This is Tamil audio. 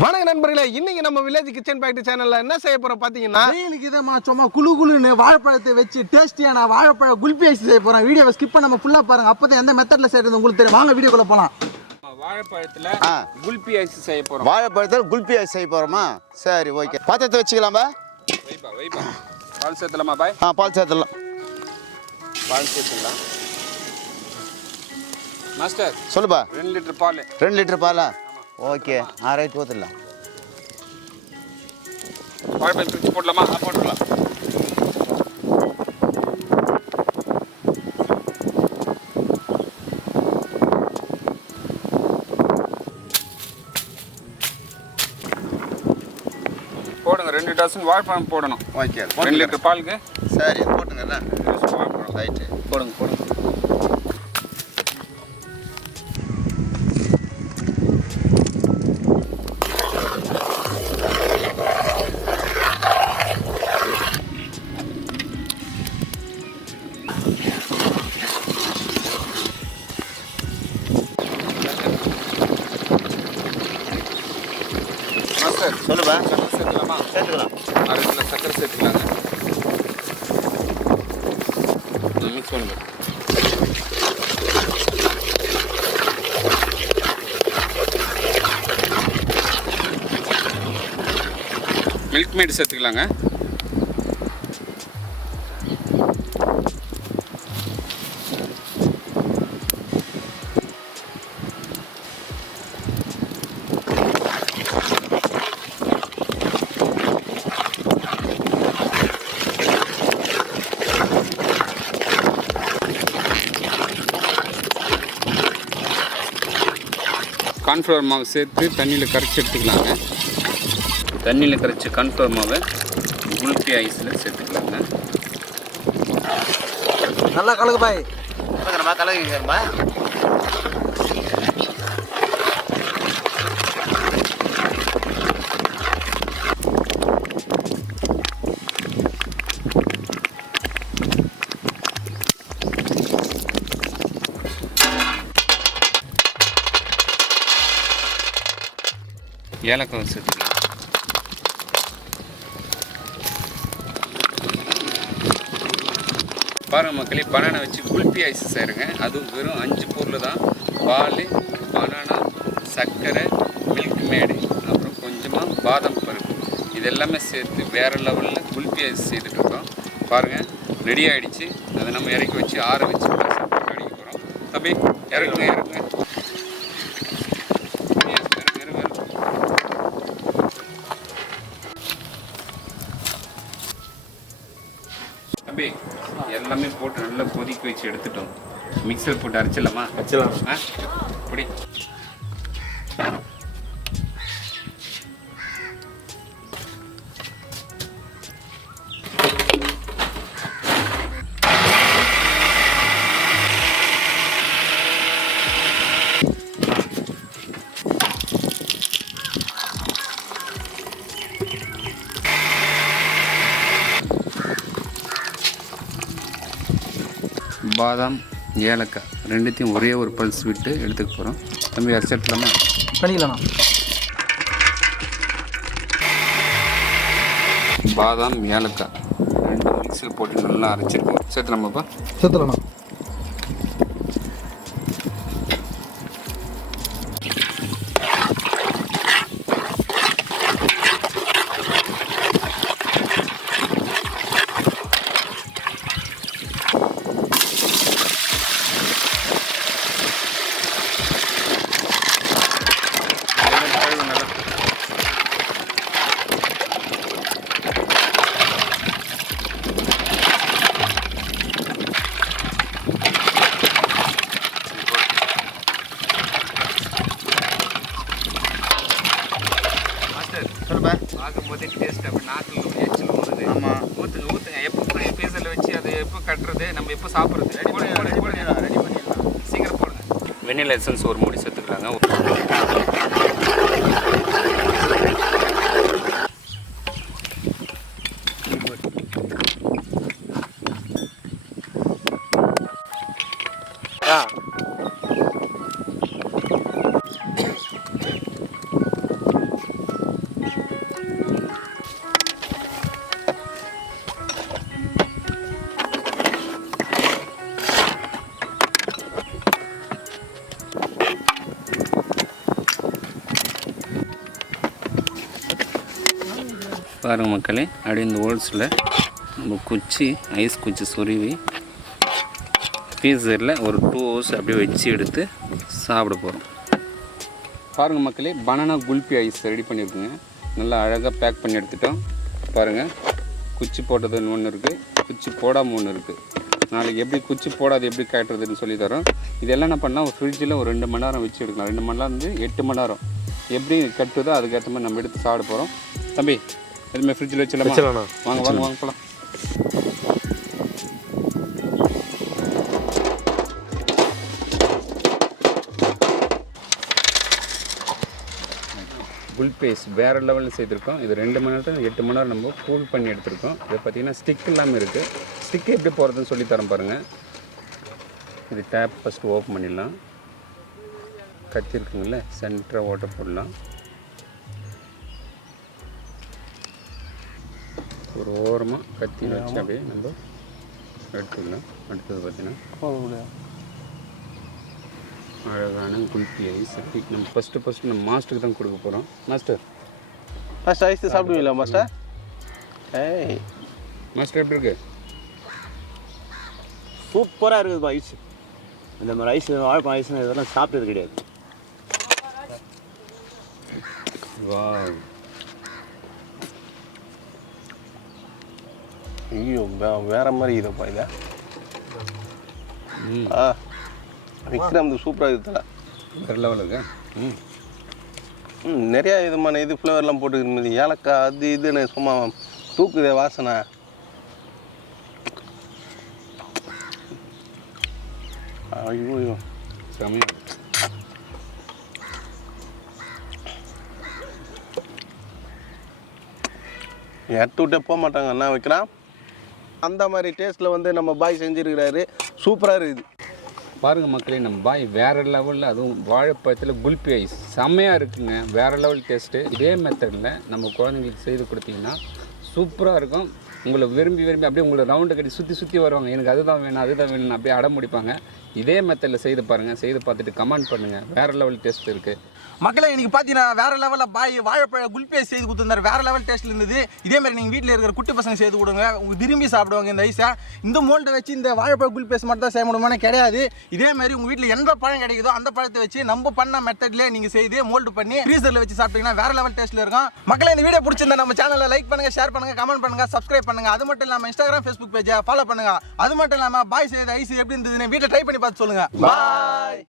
வணக்கம் நண்பர்களே, இன்னைக்கு நம்ம வில்லேஜ் கிச்சன் ஃபேக்டரி சேனல்ல என்ன செய்ய போறோம் பாத்தீங்கன்னா, வெயிலுக்கு இதமா சும்மா குளுன்னு வாழைப்பழத்தை வச்சு டேஸ்டியான வாழைப்பழ குல்பி ஐஸ் செய்ய போறோம். வீடியோவை ஸ்கிப் பண்ணாம ஃபுல்லா பாருங்க. அப்பதான் எந்த மெத்தட்ல செய்யறது உங்களுக்கு தெரியும். வாங்க வீடியோக்குள்ள போலாம். வாழைப்பழத்துல குல்பி ஐஸ் செய்ய போறோம். வாழைப்பழத்துல குல்பி ஐஸ் செய்ய போறோமா? சரி, ஓகே. பாத்திரத்தை வச்சுக்கலாமா? வைப்பா. பால் சேர்த்தலாமா பாய்? பால் சேர்த்தலாம். பால் சேர்த்துலாம். மாஸ்டர் சொல்லுப்பா. 2 லிட்டர் பால். 2 லிட்டர் பாலா? ஓகே, ரைட், ஊற்றலாம். வாழைப்பழம் பிரிச்சு போடலாமா? போட்டுடலாம். போடுங்க, 2 டசன் வாழைப்பழம் போடணும். ஓகே, 2 லிட்டர் பாலுக்கு. சரி, போட்டுங்க. ரைட்டு, போடுங்க. சொல்லுப்பா. சக்கரை சேர்த்துக்கலாமா? சேர்த்துக்கலாம். 1/2 கிலோ சக்கரை சேர்த்துக்கலாங்க. மிக்ஸ் பண்ணுங்க. மில்க் மேட் சேர்த்துக்கலாங்க. கார்ன்ஃப்ளவர் மாவு சேர்த்து தண்ணியில் கரைச்சி எடுத்துக்கலாங்க. தண்ணியில் கரைச்சி கார்ன்ஃப்ளவர் மாவை குல்பி ஐஸில் சேர்த்துக்கலாங்க. நல்லா கலக்கு பாய். கலக்குங்கம்மா. ஏலக்காய் சேர்த்துக்கலாம். பாருங்கள் மக்களே, பனானா வச்சு குல்பி ஐஸ் செய்கிறேங்க. அதுவும் வெறும் 5 பொருள் தான். பால், பனானா, சர்க்கரை, மில்க் மேடு, அப்புறம் கொஞ்சமாக பாதாம் பருப்பு. இது எல்லாமே சேர்த்து வேறு லெவலில் குல்பி ஐஸ் செய்துட்ருக்கோம். பாருங்கள், ரெடி ஆகிடுச்சு. அதை நம்ம இறக்கி வச்சு ஆற வச்சு அடிக்க போகிறோம். தம்பி இறக்குங்க. தம்பி எல்லாமே போட்டு நல்லா கொதிக்க வச்சு எடுத்துட்டோம். மிக்சர் போட்டு அரைச்சிடலாமா? அப்படி பாதாம், ஏலக்காய் ரெண்டுத்தையும் ஒரே ஒரு பல்ஸ் விட்டு எடுத்துக்க போகிறோம். தம்பி அரைச்சிடலாமா? பண்ணிக்கலாம். பாதாம், ஏலக்காய் ரெண்டு மிக்ஸில் போட்டு நல்லா அரைச்சிருக்கோம். சேர்த்துலாமாப்பா? சேர்த்துலாம். பார்க்கும்போதே டேஸ்ட் அப்படி நாக்கில் எச்சில் ஊறுது. ஆமாம், ஊற்றுங்க. எப்போ பீசரில் வச்சு அது எப்போ கட்டுறது, நம்ம எப்போ சாப்பிட்றது? ரெடி பண்ணிடலாம். சீக்கிரம் போடுங்க. வெண்ணிலா எசன்ஸ் ஒரு மூடி சேர்த்துக்கலாங்க. பாருங்கள் மக்களே, அப்படியே இந்த ஹோல்ஸில் நம்ம குச்சி ஐஸ் குச்சி சொருவி ஃப்ரீசரில் ஒரு 2 hours அப்படியே வச்சு எடுத்து சாப்பிட போகிறோம். பாருங்கள் மக்களே, பனானா குல்பி ஐஸ் ரெடி பண்ணியிருக்குங்க. நல்லா அழகாக பேக் பண்ணி எடுத்துட்டோம். பாருங்கள், குச்சி போட்டதுன்னு ஒன்று இருக்குது, குச்சி போடாமல் ஒன்று இருக்குது. நாளைக்கு எப்படி குச்சி போடாது எப்படி காட்டுறதுன்னு சொல்லி தரோம். இதெல்லாம் என்ன பண்ணால் ஒரு ஃப்ரிட்ஜில் ஒரு 2 மணி நேரம் வச்சு எடுக்கலாம். 2 மணி நேரம் வந்து 8 மணி நேரம் எப்படி கட்டுதோ அதுக்கேற்ற மாதிரி நம்ம எடுத்து சாப்பிட போகிறோம். தம்பி, எதுவுமே ஃப்ரிட்ஜில் வச்சிடலாமா? வாங்க வாங்க வாங்க போகலாம். குல்பி ஐஸ் வேறு லெவலில் செய்திருக்கோம். இது 2 மணி நேரத்தில் 8 மணி நேரம் நம்ம கூல் பண்ணி எடுத்திருக்கோம். இதை பார்த்திங்கன்னா ஸ்டிக் இல்லாமல் இருக்குது. ஸ்டிக்கு எப்படி போகிறதுன்னு சொல்லி தரேன் பாருங்கள். இது டேப் ஃபஸ்ட்டு ஓப்பன் பண்ணிடலாம். கத்தி இருக்குங்கள, சென்டராக ஓட்ட போடலாம். ஒரு ஓரமாக கத்தி வச்சு அப்படியே நம்ம எடுத்துக்கலாம். அடுத்தது பார்த்திங்கன்னா அழகான குல்பி ஐஸ். நம்ம ஃபஸ்ட்டு நம்ம மாஸ்டருக்கு தான் கொடுக்க போகிறோம். மாஸ்டர் ஐஸ் சாப்பிடுவீங்களா மாஸ்டர்? ஏய் மாஸ்டர் எப்படி இருக்கு? சூப்பராக இருக்குதுப்பா ஐஸ். இந்த மாதிரி ஐஸ் வாழைப்பழம் ஐஸ் இதெல்லாம் சாப்பிட்டது கிடையாது. வாவ், ஐயோ வேற மாதிரி இதப்பா இதை. விக்ரம் சூப்பராக இருக்குதுல, வேறு லெவலுக்கு. நிறையா விதமான இது ஃப்ளேவர்லாம் போட்டுக்கிறது. ஏலக்காய் அது இதுன்னு சும்மா தூக்குதே வாசனை. ஐயோ செமையா. எடுத்து விட்டே போக மாட்டாங்க என்ன வைக்கிறான். அந்த மாதிரி டேஸ்ட்டில் வந்து நம்ம பாய் செஞ்சுருக்கிறாரு. சூப்பராக இருக்குது. பாருங்கள் மக்களே, நம்ம பாய் வேறு லெவலில், அதுவும் வாழைப்பழத்தில் குல்பி ஐஸ் செம்மையாக இருக்குங்க. வேறு லெவல் டேஸ்ட்டு. இதே மெத்தடில் நம்ம குழந்தைங்களுக்கு செய்து கொடுத்தீங்கன்னா சூப்பராக இருக்கும். உங்களை விரும்பி அப்படியே உங்களை ரவுண்டு கட்டி சுற்றி வருவாங்க. எனக்கு அதுதான் வேணும் அப்படியே அடம் முடிப்பாங்க. இதே மெத்தடில் செய்து பாருங்கள். செய்து பார்த்துட்டு கமெண்ட் பண்ணுங்கள். வேறு லெவல் டேஸ்ட் இருக்குது. மக்களே, இன்றைக்கி பார்த்தீங்கன்னா வேறு லெவலில் பாய் வாழைப்பழ குல்பி ஐஸ் செய்து கொடுத்துருந்தாரு. வேறு லெவல் டேஸ்ட்டில் இருந்தது. இதேமாதிரி நீங்கள் வீட்டில் இருக்கிற குட்டி பசங்க செய்து கொடுங்க. விரும்பி சாப்பிடுவாங்க இந்த ஐஸை. இந்த மோல்டை வச்சு இந்த வாழைப்பழ குல்பி ஐஸ் மட்டும் தான் செய்ய முடியுமானே கிடையாது. இதேமாதிரி உங்கள் வீட்டில் எந்த பழம் கிடைக்குதோ அந்த பழத்தை வச்சு நம்ம பண்ண மெத்தட்லேயே நீங்கள் செய்து மோல்டு பண்ணி ஃப்ரீசரில் வச்சு சாப்பிட்டீங்கன்னா வேறு லெவல் டேஸ்ட்டில் இருக்கும். மக்களே, இந்த வீடியோ பிடிச்சிருந்தா நம்ம சேனலில் லைக் பண்ணுங்கள், ஷேர் பண்ணுங்கள், கமெண்ட் பண்ணுங்கள், சப்ஸ்கிரைப் பண்ணுங்கள். அது மட்டும் இல்லாமல் இன்ஸ்டாகிராம், ஃபேஸ்புக் பேஜை ஃபாலோ பண்ணுங்கள். அது மட்டும் இல்லாமல் பாய் செய்த ஐஸ் எப்படி இருந்ததுன்னு வீட்டில் ட்ரை பண்ணி பார்த்து சொல்லுங்கள். பாய்.